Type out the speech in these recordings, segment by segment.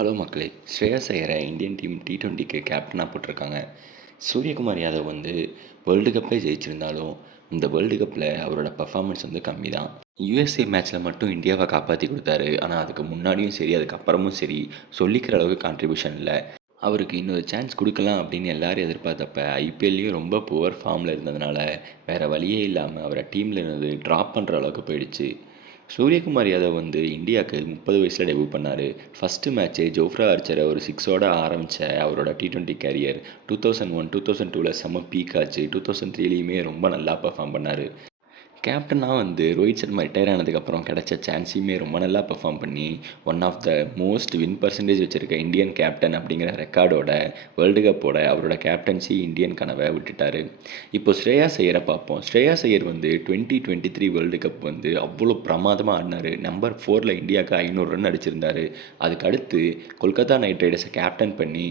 Hello மக்களே! ஸ்ரேயாஸ் ஐயரை Indian team T20க்கு கேப்டனா போட்டிருக்காங்க. சூரியகுமார் யாதவ் வந்து வேர்ல்டு கப்பே ஜெயிச்சிருந்தாலும், இந்த வேர்ல்டு கப்பில அவரோட பெர்ஃபார்மன்ஸ் வந்து கம்மி தான். USA மேட்ச்சில் மட்டும் இந்தியாவை காப்பாற்றி கொடுத்தாரு. ஆனால் அதுக்கு முன்னாடியும் சரி, அதுக்கப்புறமும் சரி, சொல்லிக்கிற அளவுக்கு கான்ட்ரிபியூஷன் இல்லை. அவருக்கு இன்னொரு சான்ஸ் கொடுக்கலாம் அப்படின்னு எல்லாரும் எதிர்பார்த்தப்ப, IPLலேயும் ரொம்ப புவர் ஃபார்மில் இருந்ததுனால, வேறு வழியே இல்லாமல் அவரை டீமில் இருந்து ட்ராப் பண்ணுற அளவுக்கு போயிடுச்சு. சூரியகுமார் யாதவ் வந்து இந்தியாவுக்கு 30 வயசில் டெபியூ பண்ணார். ஃபஸ்ட்டு மேட்ச்சே ஜோஃப்ரா ஆர்ச்சரை ஒரு 6ஓட ஆரம்பித்த அவரோட T20 கேரியர் 2001, 2002ல் செம்ம பீக் ஆச்சு. 2003லேயுமே ரொம்ப நல்லா பெர்ஃபார்ம் பண்ணார். கேப்டனாக வந்து ரோஹித் சர்மா ரிட்டையர் ஆனதுக்கப்புறம் கிடைச்ச சான்ஸையுமே ரொம்ப நல்லா பெர்ஃபார்ம் பண்ணி one of the most win percentage வச்சுருக்க இந்தியன் கேப்டன் அப்படிங்கிற ரெக்கார்டோட வேர்ல்டு கப்போட அவரோட கேப்டன்சி இந்தியன் கனவை விட்டுட்டார். இப்போ ஸ்ரேயாஸ் ஐயரை பார்ப்போம். ஸ்ரேயாஸ் ஐயர் வந்து 2023 வேர்ல்டு கப் வந்து அவ்வளோ பிரமாதமாக ஆடினார். நம்பர் 4ல் இந்தியாவுக்கு 500 ரன் அடிச்சிருந்தார். அதுக்கு அடுத்து கொல்கத்தா நைட் ரைடர்ஸை கேப்டன் பண்ணி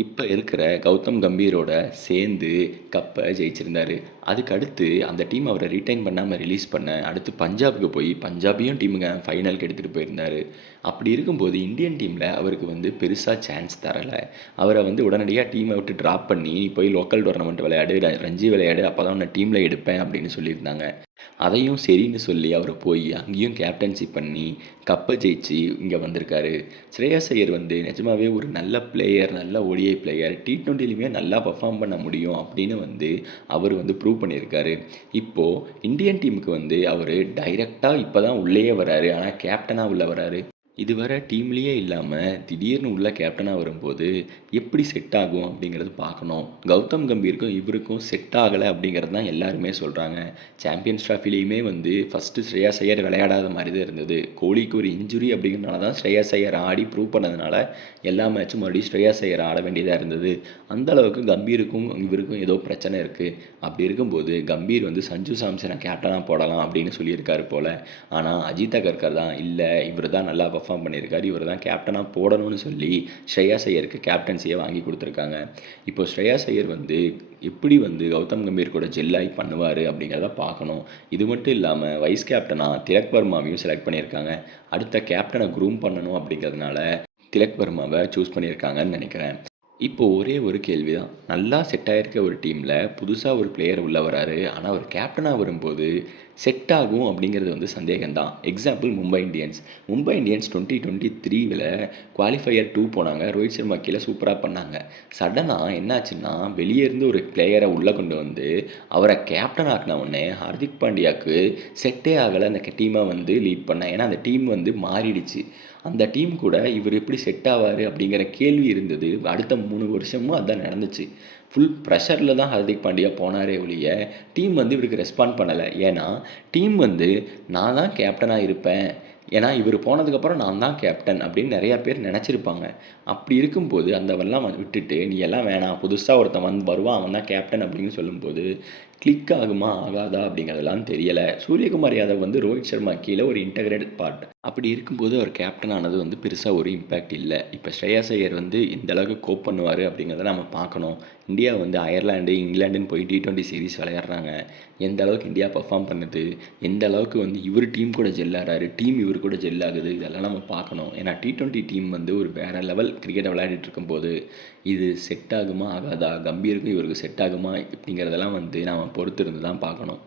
இப்போ இருக்கிற கௌதம் கம்பீரோட சேர்ந்து கப்பை ஜெயிச்சிருந்தார். அதுக்கு அடுத்து அந்த டீம் அவரை ரீட்டைன் பண்ணாமல் ரிலீஸ் பண்ண அடுத்து பஞ்சாபுக்கு போய் பஞ்சாபையும் டீமுங்க ஃபைனலுக்கு எடுத்துகிட்டு போயிருந்தார். அப்படி இருக்கும்போது இந்தியன் டீமில் அவருக்கு வந்து பெருசாக சான்ஸ் தரலை. அவரை வந்து உடனடியாக டீமை விட்டு ட்ராப் பண்ணி போய் லோக்கல் டோர்னமெண்ட் விளையாடு, ரஞ்சி விளையாடு, அப்போ தான் உன்னை டீமில் எடுப்பேன் அப்படின்னு சொல்லியிருந்தாங்க. அதையும் சரின்னு சொல்லி அவர் போய் அங்கேயும் கேப்டன்சி பண்ணி கப்பை ஜெயிச்சு இங்கே வந்திருக்காரு. ஸ்ரேயாஸ் ஐயர் வந்து நிஜமாவே ஒரு நல்ல பிளேயர், நல்ல ODI பிளேயர், T20லையுமே நல்லா பர்ஃபார்ம் பண்ண முடியும் அப்படின்னு வந்து அவர் வந்து ப்ரூவ் பண்ணியிருக்காரு. இப்போது இந்தியன் டீமுக்கு வந்து அவர் டைரெக்டாக இப்போ தான் உள்ளேயே வராரு. ஆனால் கேப்டனாக உள்ளே வராரு. இதுவரை டீம்லேயே இல்லாமல் திடீர்னு உள்ள கேப்டனாக வரும்போது எப்படி செட் ஆகும் அப்படிங்கிறது பார்க்கணும். கௌதம் கம்பீருக்கும் இவருக்கும் செட் ஆகலை அப்படிங்கிறது தான் எல்லாருமே சொல்கிறாங்க. சாம்பியன்ஸ் ட்ராஃபிலையுமே வந்து ஃபஸ்ட்டு ஸ்ரேயாஸ் ஐயர் விளையாடாத மாதிரி தான் இருந்தது. கோலிக்கு ஒரு இன்ஜுரி அப்படிங்கிறதுனால தான் ஸ்ரேயாஸ் ஐயர் ஆடி ப்ரூவ் பண்ணதுனால எல்லா மேட்சும் மறுபடியும் ஸ்ரேயாஸ் ஐயர் ஆட வேண்டியதாக இருந்தது. அந்தளவுக்கு கம்பீருக்கும் இவருக்கும் ஏதோ பிரச்சனை இருக்குது. அப்படி இருக்கும்போது கம்பீர் வந்து சஞ்சு சாம்சனை கேப்டனாக போடலாம் அப்படின்னு சொல்லியிருக்காரு போல். ஆனால் அஜித் அகர்கர் தான் இல்லை, இவர் தான் நல்லா பர்ஃபார்ம் பண்ணியிருக்காரு, இவர் தான் கேப்டனாக போடணும்னு சொல்லி ஸ்ரேயாஸ் ஐயருக்கு கேப்டன்சியை வாங்கி கொடுத்துருக்காங்க. இப்போ ஸ்ரேயாஸ் ஐயர் வந்து எப்படி வந்து கௌதம் கம்பீர் கூட ஜெல்லாகி பண்ணுவார் அப்படிங்கிறத பார்க்கணும். இது மட்டும் இல்லாமல் வைஸ் கேப்டனாக திலக் வர்மாவையும் செலக்ட் பண்ணியிருக்காங்க. அடுத்த கேப்டனை க்ரூம் பண்ணணும் அப்படிங்கிறதுனால திலக் வர்மாவை சூஸ் பண்ணியிருக்காங்கன்னு நினைக்கிறேன். இப்போது ஒரே ஒரு கேள்வி தான். நல்லா செட் ஆகிருக்க ஒரு டீமில் புதுசாக ஒரு பிளேயர் உள்ளே வராரு. ஆனால் அவர் கேப்டனாக வரும்போது செட் ஆகும் அப்படிங்கிறது வந்து சந்தேகம்தான். Example Mumbai Indians. Mumbai Indians 2023ல் குவாலிஃபையர் 2 போனாங்க. ரோஹித் சர்மா கீழே சூப்பராக பண்ணாங்க. சடனாக என்னாச்சுன்னா வெளியே இருந்து ஒரு பிளேயரை உள்ளே கொண்டு வந்து அவரை கேப்டன் ஆக்கின உடனே ஹார்திக் பாண்டியாவுக்கு செட்டே ஆகலை அந்த டீமை வந்து லீட் பண்ண. ஏன்னா அந்த டீம் வந்து மாறிடுச்சு. அந்த டீம் கூட இவர் எப்படி செட் ஆவார் அப்படிங்கிற கேள்வி இருந்தது. அடுத்த 3 வருஷமும் அதுதான் நடந்துச்சு. ஃபுல் ப்ரெஷரில் தான் ஹார்திக் பாண்டியா போனாரே ஒழிய டீம் வந்து இவருக்கு ரெஸ்பாண்ட் பண்ணலை. ஏன்னா டீம் வந்து நான் தான் கேப்டனாக இருப்பேன், ஏன்னா இவர் போனதுக்கப்புறம் நான் தான் கேப்டன் அப்படின்னு நிறையா பேர் நினச்சிருப்பாங்க. அப்படி இருக்கும்போது அந்தவெல்லாம் விட்டுட்டு நீ எல்லாம் வேணாம், புதுசாக ஒருத்தன் வருவான், அவன் தான் கேப்டன் அப்படின்னு சொல்லும்போது கிளிக் ஆகுமா ஆகாதா அப்படிங்கிறதெல்லாம் தெரியலை. சூரியகுமார் யாதவ் வந்து ரோஹித் சர்மா கீழே ஒரு இன்டகிரேட்டட் பார்ட். அப்படி இருக்கும்போது அவர் கேப்டன் ஆனது வந்து பெருசாக ஒரு இம்பேக்ட் இல்லை. இப்போ ஸ்ரேயாஸ் ஐயர் வந்து இந்த அளவுக்கு கோப் பண்ணுவார் அப்படிங்கிறத நம்ம பார்க்கணும். இந்தியா வந்து அயர்லாண்டு, இங்கிலாண்டுன்னு போய் T20 சீரிஸ் விளையாடுறாங்க. எந்த அளவுக்கு இந்தியா பர்ஃபார்ம் பண்ணுது, எந்த அளவுக்கு வந்து இவர் டீம் கூட ஜெல் ஆகிறாரு, டீம் இவர் கூட ஜெல் ஆகுது, இதெல்லாம் நம்ம பார்க்கணும். ஏன்னா T20 டீம் வந்து ஒரு வேறு லெவல் கிரிக்கெட்டை விளையாடிட்டு இருக்கும்போது இது செட் ஆகுமா ஆகாதா, கம்பீருக்கும் இவருக்கு செட் ஆகுமா அப்படிங்கிறதெல்லாம் வந்து நாம் பொறுத்து இருந்து தான் பார்க்கணும்.